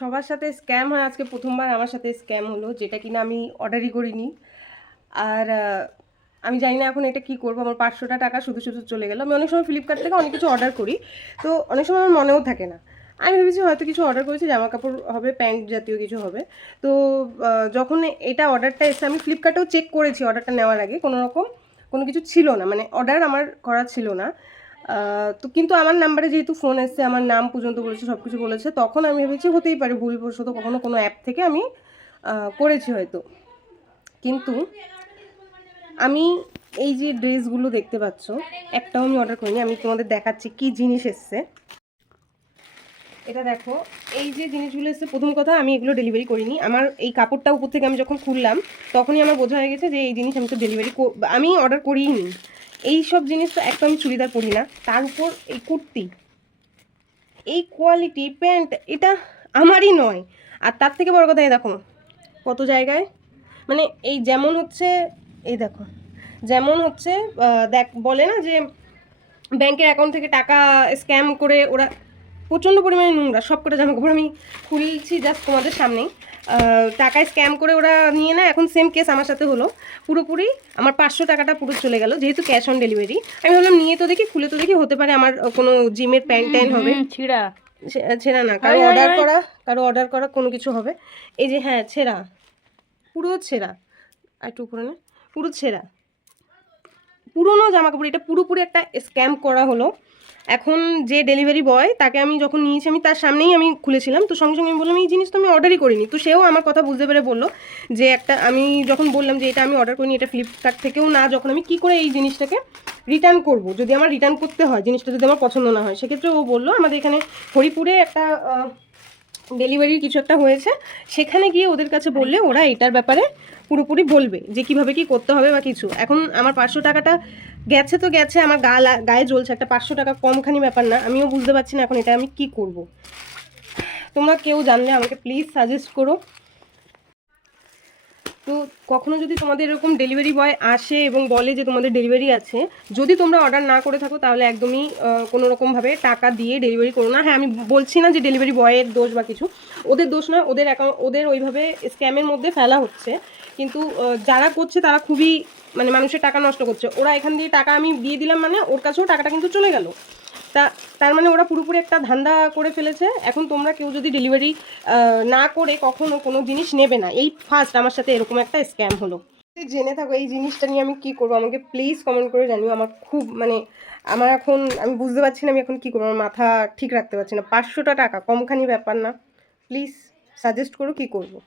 সবার সাথে স্ক্যাম হয়, আজকে প্রথমবার আমার সাথে স্ক্যাম হলো, যেটা কিনা আমি অর্ডারই করিনি। আর আমি জানি না এখন এটা কি করব। আমার 500টা টাকা শুধু শুধু চলে গেল। আমি অনেক সময় ফ্লিপকার্ট থেকে অনেক কিছু অর্ডার করি, তো অনেক সময় আমার মনেও থাকে না। আমি ভেবেছি হয়তো কিছু অর্ডার করেছি, জামা কাপড় হবে, প্যান্ট জাতীয় কিছু হবে। তো যখন এটা অর্ডারটা এসে আমি ফ্লিপকার্টেও চেক করেছি অর্ডারটা নেওয়ার আগে, কোনো কিছু ছিল না, মানে অর্ডার আমার করা ছিল না। তো কিন্তু আমার নাম্বারে যেহেতু ফোন এসছে, আমার নাম পর্যন্ত বলেছে, সব কিছু বলেছে, তখন আমি ভেবেছি হতেই পারে ভুলবশত কখনো কোনো অ্যাপ থেকে আমি করেছি হয়তো। কিন্তু আমি এই যে ড্রেসগুলো দেখতে পাচ্ছ, একটাও আমি অর্ডার করিনি। আমি তোমাদের দেখাচ্ছি কি জিনিস এসছে। এটা দেখো, এই যে জিনিসগুলো এসছে, প্রথম কথা আমি এগুলো ডেলিভারি করিনি। আমার এই কাপড়টা উপর থেকে আমি যখন খুললাম তখনই আমার বোঝা হয়ে গেছে যে এই জিনিস আমি তো আমি অর্ডার করিই নি। এই সব জিনিস তো একদম আমি চুড়িদার পরি না, তার উপর এই কুর্তি, এই কোয়ালিটি প্যান্ট, এটা আমারই নয়। আর তার থেকে বড় কথা, এই দেখো কত জায়গায়, মানে এই যেমন হচ্ছে, এই দেখো যেমন হচ্ছে, দেখ বলে না যে ব্যাংকের অ্যাকাউন্ট থেকে টাকা স্ক্যাম করে ওরা, প্রচণ্ড পরিমাণে নোংরা সব কটা জামা কাপড়। আমি খুলছি জাস্ট তোমাদের সামনেই, টাকা স্ক্যাম করে ওরা নিয়ে নেয়। এখন সেম কেস আমার সাথে হলো, পুরোপুরি আমার 500 টাকাটা পুরো চলে গেল, যেহেতু ক্যাশ অন ডেলিভারি। আমি ভাবলাম নিয়ে তো দেখি, খুলে তো দেখি, হতে পারে আমার কোনো জিমের প্যান্ট ট্যান্ট হবে, ছেঁড়া না, কারো অর্ডার করা কোনো কিছু হবে। এই যে হ্যাঁ, ছেঁড়া, পুরো ছেঁড়া, আর একটু উপরে না, পুরো ছেঁড়া, পুরোনো জামা কাপড়। এটা পুরোপুরি একটা স্ক্যাম করা হলো। এখন যে ডেলিভারি বয়, তাকে আমি যখন নিয়েছি, আমি তার সামনেই আমি খুলেছিলাম, তো সঙ্গে সঙ্গে আমি বললাম এই জিনিস তো আমি অর্ডারই করিনি। তো সেও আমার কথা বুঝতে পেরে বললো যে একটা, আমি যখন বললাম যে এটা আমি অর্ডার করিনি, এটা ফ্লিপকার্ট থেকেও না, যখন আমি কী করে এই জিনিসটাকে রিটার্ন করব, যদি আমার রিটার্ন করতে হয়, জিনিসটা যদি আমার পছন্দ না হয়, সেক্ষেত্রে ও বললো আমাদের এখানে হরিপুরে একটা ডেলিভারির কিছু একটা হয়েছে, সেখানে গিয়ে ওদের কাছে বললে ওরা এটার ব্যাপারে পুরোপুরি বলবে যে কিভাবে কি করতে হবে বা কিছু। এখন আমার 500 টাকাটা গেছে তো গেছে, আমার গায়ে জ্বলছে, একটা 500 টাকা কমখানি ব্যাপার না। আমিও বুঝতে পারছি না এখন এটা আমি কি করব। তোমরা কেউ জানলে আমাকে প্লিজ সাজেস্ট করো। তো কখনো যদি তোমাদের এরকম ডেলিভারি বয় আসে এবং বলে যে তোমাদের ডেলিভারি আছে, যদি তোমরা অর্ডার না করে থাকো, তাহলে একদমই কোনো রকমভাবে টাকা দিয়ে ডেলিভারি করো না। হ্যাঁ, আমি বলছি না যে ডেলিভারি বয়ের দোষ বা কিছু, ওদের দোষ নয়, ওদের ওইভাবে স্ক্যামের মধ্যে ফেলা হচ্ছে। কিন্তু যারা করছে তারা খুবই, মানে মানুষের টাকা নষ্ট করছে। ওরা এখান দিয়ে টাকা আমি দিয়ে দিলাম, মানে ওর কাছেও টাকাটা কিন্তু চলে গেল। তার মানে ওরা পুরোপুরি একটা ধান্দা করে ফেলেছে। এখন তোমরা কেউ যদি ডেলিভারি না করে কখনো কোনো জিনিস নেবে না। এই ফার্স্ট আমার সাথে এরকম একটা স্ক্যাম হলো। জেনে থাকো এই জিনিসটা নিয়ে আমি কি করবো, আমাকে প্লিজ কমেন্ট করে জানিও। আমার খুব, মানে আমার এখন আমি বুঝতে পারছি না আমি এখন কি করবো, আমার মাথা ঠিক রাখতে পারছি না। 500টা টাকা কমখানি ব্যাপার না, প্লিজ সাজেস্ট করো কি করবো।